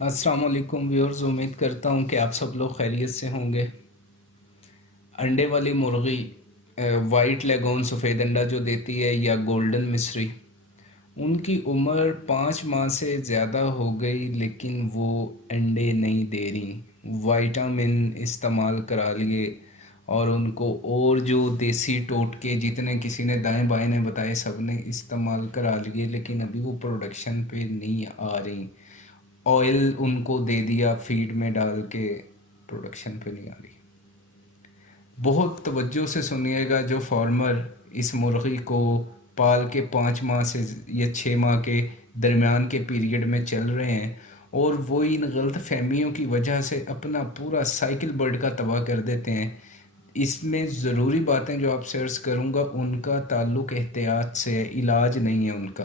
अस्सलाम वालेकुम व्यूअर्स, उम्मीद करता हूँ कि आप सब लोग खैरियत से होंगे। अंडे वाली मुर्गी, वाइट लेगोन सफ़ेद अंडा जो देती है, या गोल्डन मिस्री, उनकी उम्र 5 माह से ज़्यादा हो गई लेकिन वो अंडे नहीं दे रही। विटामिन इस्तेमाल करा लिए और उनको और जो देसी टोटके जितने किसी ने दाएं बाएं ने बताए सब ने इस्तेमाल करा लिए, लेकिन अभी वो प्रोडक्शन पे नहीं आ रही। ऑयल उनको दे दिया फीड में डाल के, प्रोडक्शन पे नहीं आ रही। बहुत तवज्जो से सुनिएगा, जो फार्मर इस मुर्गी को पाल के 5 माह से या 6 माह के दरमियान के पीरियड में चल रहे हैं और वो इन गलत फहमियों की वजह से अपना पूरा साइकिल बर्ड का तबाह कर देते हैं। इसमें ज़रूरी बातें जो आप सर्च करूँगा उनका ताल्लुक़ एहतियात से है, इलाज नहीं है उनका।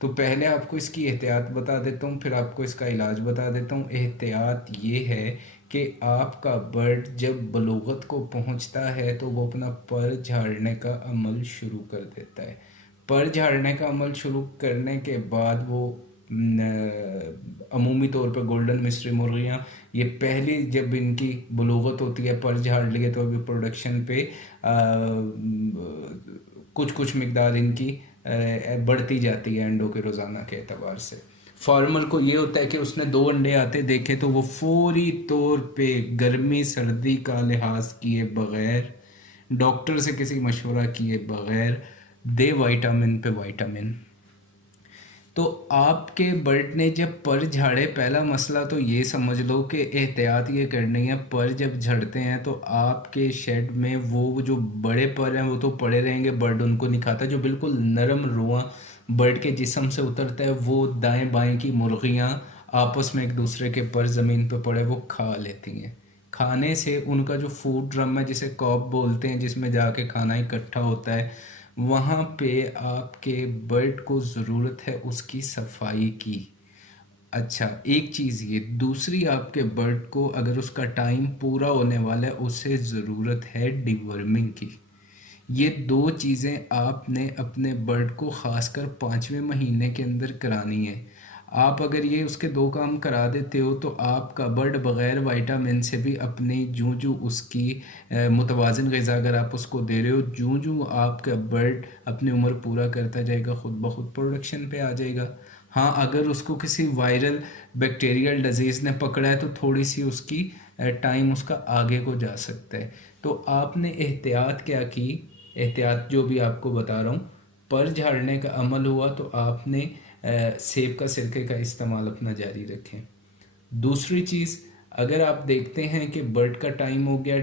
तो पहले आपको इसकी एहतियात बता देता हूँ, फिर आपको इसका इलाज बता देता हूँ। एहतियात ये है कि आपका बर्ड जब बलूगत को पहुँचता है तो वो अपना पर झाड़ने का अमल शुरू कर देता है। पर झाड़ने का अमल शुरू करने के बाद वो अमूमी तौर पर गोल्डन मिस्ट्री मुर्गियाँ, ये पहली जब इनकी बलूगत होती है, पर झाड़ लिए, तो अभी प्रोडक्शन पे कुछ कुछ मकदार इनकी बढ़ती जाती है अंडों के रोज़ाना के एतबार से। फार्मर को ये होता है कि उसने 2 अंडे आते देखे तो वो फौरी तौर पे गर्मी सर्दी का लिहाज किए बग़ैर, डॉक्टर से किसी मशवरा किए बग़ैर दे विटामिन पे विटामिन। तो आपके बर्ड ने जब पर झाड़े, पहला मसला तो ये समझ लो कि एहतियात ये करनी है। पर जब झड़ते हैं तो आपके शेड में वो जो बड़े पर हैं वो तो पड़े रहेंगे, बर्ड उनको नहीं खाता। जो बिल्कुल नरम रुआं बर्ड के जिस्म से उतरता है वो दाएं बाएं की मुर्गियाँ आपस में एक दूसरे के पर ज़मीन पर पड़े वो खा लेती हैं। खाने से उनका जो फूड ड्रम है, जिसे कॉप बोलते हैं, जिसमें जाके खाना इकट्ठा होता है, वहाँ पे आपके बर्ड को ज़रूरत है उसकी सफाई की। अच्छा, एक चीज़ ये, दूसरी आपके बर्ड को अगर उसका टाइम पूरा होने वाला है उसे ज़रूरत है डिवर्मिंग की। ये 2 चीज़ें आपने अपने बर्ड को ख़ासकर 5वें महीने के अंदर करानी है। आप अगर ये उसके 2 काम करा देते हो तो आपका बर्ड बग़ैर विटामिन से भी अपनी जूं जूं उसकी मुतवाज़िन ग़िज़ा अगर आप उसको दे रहे हो, जूं जूं आपका बर्ड अपनी उम्र पूरा करता जाएगा खुद ब खुद प्रोडक्शन पे आ जाएगा। हाँ, अगर उसको किसी वायरल बैक्टीरियल डिजीज़ ने पकड़ा है तो थोड़ी सी उसकी टाइम उसका आगे को जा सकता है। तो आपने एहतियात क्या की, एहतियात जो भी आपको बता रहा हूँ, पर झाड़ने का अमल हुआ तो आपने सेब का सिरके का इस्तेमाल अपना जारी रखें। दूसरी चीज़, अगर आप देखते हैं कि बर्ड का टाइम हो गया,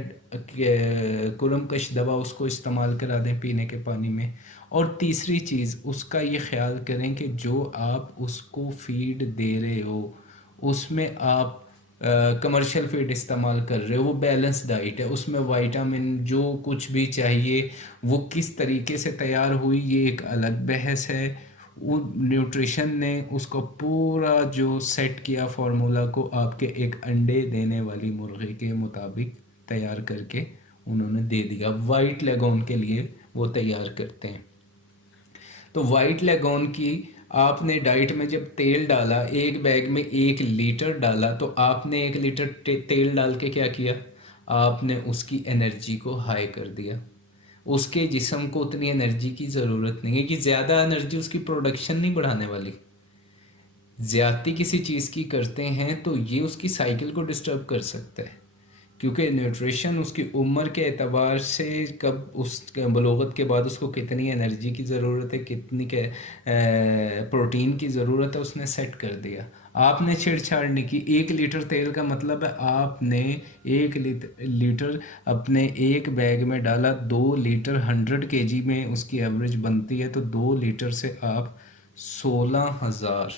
कुरम कश दवा उसको इस्तेमाल करा दें पीने के पानी में। और तीसरी चीज़, उसका ये ख्याल करें कि जो आप उसको फीड दे रहे हो उसमें आप कमर्शियल फीड इस्तेमाल कर रहे हो, वो बैलेंस डाइट है, उसमें विटामिन जो कुछ भी चाहिए वो किस तरीके से तैयार हुई ये एक अलग बहस है। वो न्यूट्रिशन ने उसको पूरा जो सेट किया फार्मूला को आपके एक अंडे देने वाली मुर्गी के मुताबिक तैयार करके उन्होंने दे दिया। वाइट लेगोन के लिए वो तैयार करते हैं। तो वाइट लेगोन की आपने डाइट में जब तेल डाला, एक बैग में 1 लीटर डाला, तो आपने 1 लीटर तेल डाल के क्या किया, आपने उसकी एनर्जी को हाई कर दिया। उसके जिस्म को उतनी एनर्जी की ज़रूरत नहीं है कि ज़्यादा एनर्जी उसकी प्रोडक्शन नहीं बढ़ाने वाली। ज़्यादती किसी चीज़ की करते हैं तो ये उसकी साइकिल को डिस्टर्ब कर सकता है, क्योंकि न्यूट्रिशन उसकी उम्र के एतबार से, कब उस बलोगत के बाद उसको कितनी एनर्जी की ज़रूरत है, कितनी के प्रोटीन की ज़रूरत है, उसने सेट कर दिया। आपने छेड़छाड़ नहीं की। 1 लीटर तेल का मतलब है आपने 1 लीटर अपने एक बैग में डाला, 2 लीटर 100 kg में उसकी एवरेज बनती है, तो 2 लीटर से आप 16,000,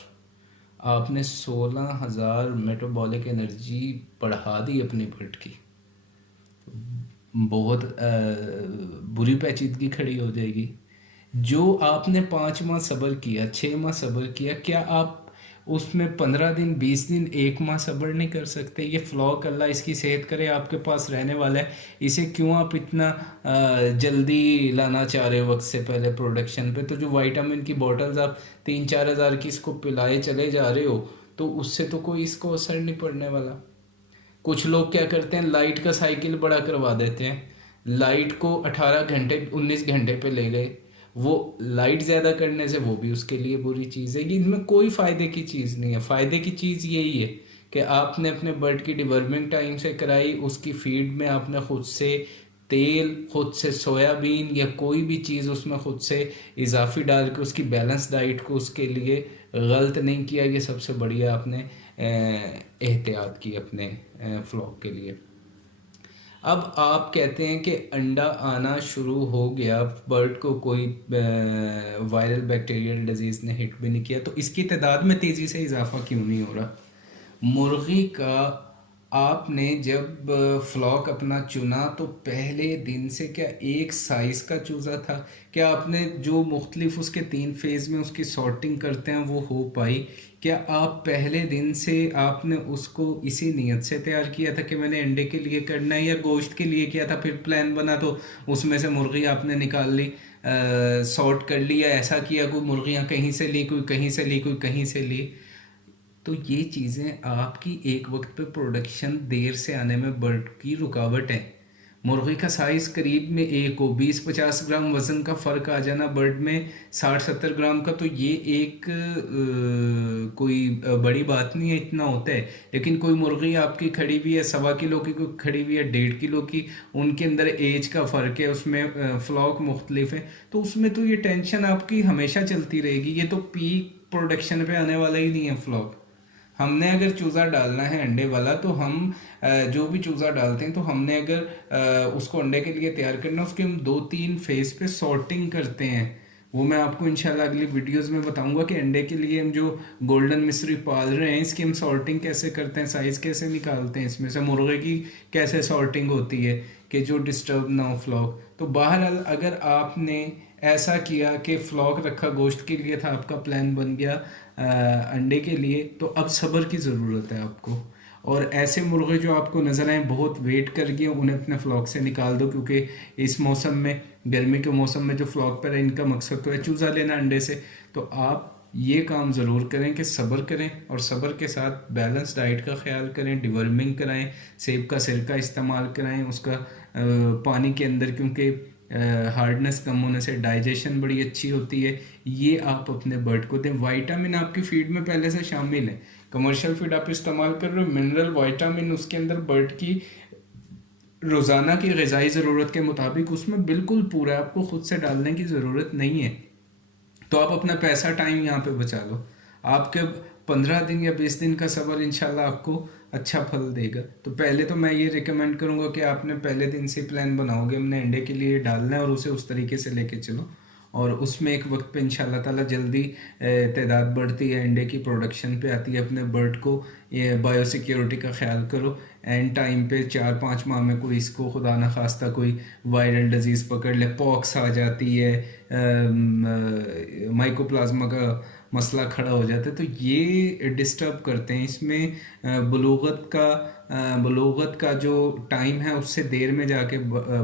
आपने 16,000 मेटाबॉलिक एनर्जी बढ़ा दी अपने पेट की। बहुत बुरी पेचीदगी खड़ी हो जाएगी। जो आपने 5 माह सब्र किया, 6 माह सब्र किया, क्या आप उसमें 15 दिन, 20 दिन, 1 माह सब्र नहीं कर सकते? ये फ्लॉक अल्लाह इसकी सेहत करे आपके पास रहने वाला है, इसे क्यों आप इतना जल्दी लाना चाह रहे हो वक्त से पहले प्रोडक्शन पे? तो जो विटामिन की बॉटल्स आप 3-4 हज़ार की इसको पिलाए चले जा रहे हो, تو اس سے تو کوئی اس کو اثر نہیں پڑنے والا. کچھ لوگ کیا کرتے ہیں لائٹ کا سائیکل بڑا کروا دیتے ہیں, لائٹ کو 18 گھنٹے 19 گھنٹے پہ لے گئے, وہ لائٹ زیادہ کرنے سے وہ بھی اس کے لیے بری چیز ہے. یہ ان میں کوئی فائدے کی چیز نہیں ہے. فائدے کی چیز یہی ہے کہ آپ نے اپنے برڈ کی ڈیورمنٹ ٹائم سے کرائی, اس کی فیڈ میں آپ نے خود سے تیل, خود سے سویا بین یا کوئی بھی چیز اس میں خود سے اضافی ڈال کے اس کی بیلنس ڈائٹ کو اس کے لیے غلط نہیں کیا. یہ سب سے بڑھیا آپ نے احتیاط کی اپنے فلاک کے لیے. اب آپ کہتے ہیں کہ انڈا آنا شروع ہو گیا, برڈ کو کوئی وائرل بیکٹیریل ڈیزیز نے ہٹ بھی نہیں کیا, تو اس کی تعداد میں تیزی سے اضافہ کیوں نہیں ہو رہا؟ مرغی کا آپ نے جب فلاک اپنا چنا تو پہلے دن سے کیا ایک سائز کا چوزا تھا؟ کیا آپ نے جو مختلف اس کے 3 فیز میں اس کی سارٹنگ کرتے ہیں وہ ہو پائی؟ کیا آپ پہلے دن سے آپ نے اس کو اسی نیت سے تیار کیا تھا کہ میں نے انڈے کے لیے کرنا ہے, یا گوشت کے لیے کیا تھا پھر پلان بنا تو اس میں سے مرغی آپ نے نکال لی, سارٹ کر لی, یا ایسا کیا کوئی مرغیاں کہیں سے لی, کوئی کہیں سے لی, کوئی کہیں سے لی؟ تو یہ چیزیں آپ کی ایک وقت پہ پروڈکشن دیر سے آنے میں برڈ کی رکاوٹ ہے. مرغی کا سائز قریب میں ایک ہو, 20-50 گرام وزن کا فرق آ جانا برڈ میں 60-70 گرام کا, تو یہ ایک کوئی بڑی بات نہیں ہے, اتنا ہوتا ہے. لیکن کوئی مرغی آپ کی کھڑی ہوئی ہے 1.25 کلو کی, کوئی کھڑی ہوئی ہے 1.5 کلو کی, ان کے اندر ایج کا فرق ہے, اس میں فلاک مختلف ہے, تو اس میں تو یہ ٹینشن آپ کی ہمیشہ چلتی رہے گی. یہ تو پیک پروڈکشن پہ آنے والا ہی نہیں ہے فلاک. ہم نے اگر چوزا ڈالنا ہے انڈے والا, تو ہم جو بھی چوزا ڈالتے ہیں تو ہم نے اگر اس کو انڈے کے لیے تیار کرنا, اس کے ہم 2-3 فیز پہ سارٹنگ کرتے ہیں. وہ میں آپ کو انشاءاللہ اگلی ویڈیوز میں بتاؤں گا کہ انڈے کے لیے ہم جو گولڈن مصری پال رہے ہیں اس کی ہم سارٹنگ کیسے کرتے ہیں, سائز کیسے نکالتے ہیں, اس میں سے مرغے کی کیسے سارٹنگ ہوتی ہے کہ جو ڈسٹرب نہ ہو فلاک. تو بہرحال اگر آپ نے ایسا کیا کہ فلاک رکھا گوشت کے لیے تھا, آپ کا پلان بن گیا انڈے کے لیے, تو اب صبر کی ضرورت ہے آپ کو. اور ایسے مرغے جو آپ کو نظر آئیں بہت ویٹ کر گئے, انہیں اپنے فلاک سے نکال دو, کیونکہ اس موسم میں, گرمی کے موسم میں جو فلاک پر ہے ان کا مقصد تو ہے چوزا لینا انڈے سے. تو آپ یہ کام ضرور کریں کہ صبر کریں, اور صبر کے ساتھ بیلنس ڈائٹ کا خیال کریں, ڈیورمنگ کرائیں, سیب کا سرکہ استعمال کرائیں اس کا پانی کے اندر, کیونکہ ہارڈنس کم ہونے سے ڈائجیشن بڑی اچھی ہوتی ہے. یہ آپ اپنے برڈ کو دیں. وائٹامن آپ کی فیڈ میں پہلے سے شامل ہے. کمرشل فیڈ آپ استعمال کر رہے ہو, منرل وائٹامن اس کے اندر برڈ کی روزانہ کی غذائی ضرورت کے مطابق اس میں بالکل پورا ہے, آپ کو خود سے ڈالنے کی ضرورت نہیں ہے. تو آپ اپنا پیسہ ٹائم یہاں پہ بچا لو. آپ کے 15 دن یا 20 دن کا صبر انشاءاللہ آپ کو اچھا پھل دے گا. تو پہلے تو میں یہ ریکمینڈ کروں گا کہ آپ نے پہلے دن سے پلان بناؤ گے ہم نے انڈے کے لیے ڈالنا ہے, اور اسے اس طریقے سے لے کے چلو, اور اس میں ایک وقت پہ انشاءاللہ تعالیٰ جلدی تعداد بڑھتی ہے, انڈے کی پروڈکشن پہ آتی ہے. اپنے برڈ کو یہ بایو سیکیورٹی کا خیال کرو. اینڈ ٹائم پہ 4-5 ماہ میں کوئی اس کو خدا نخواستہ کوئی وائرل ڈیزیز پکڑ لے, پاکس آ جاتی ہے, مائکو پلازما کا مسئلہ کھڑا ہو جاتا ہے, تو یہ ڈسٹرب کرتے ہیں. اس میں بلوغت کا جو ٹائم ہے اس سے دیر میں جا کے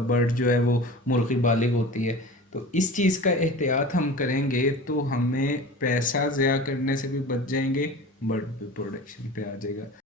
برڈ جو ہے وہ مرغی بالغ ہوتی ہے. تو اس چیز کا احتیاط ہم کریں گے تو ہمیں پیسہ ضیاع کرنے سے بھی بچ جائیں گے, برڈ بھی پروڈکشن پہ آ جائے گا.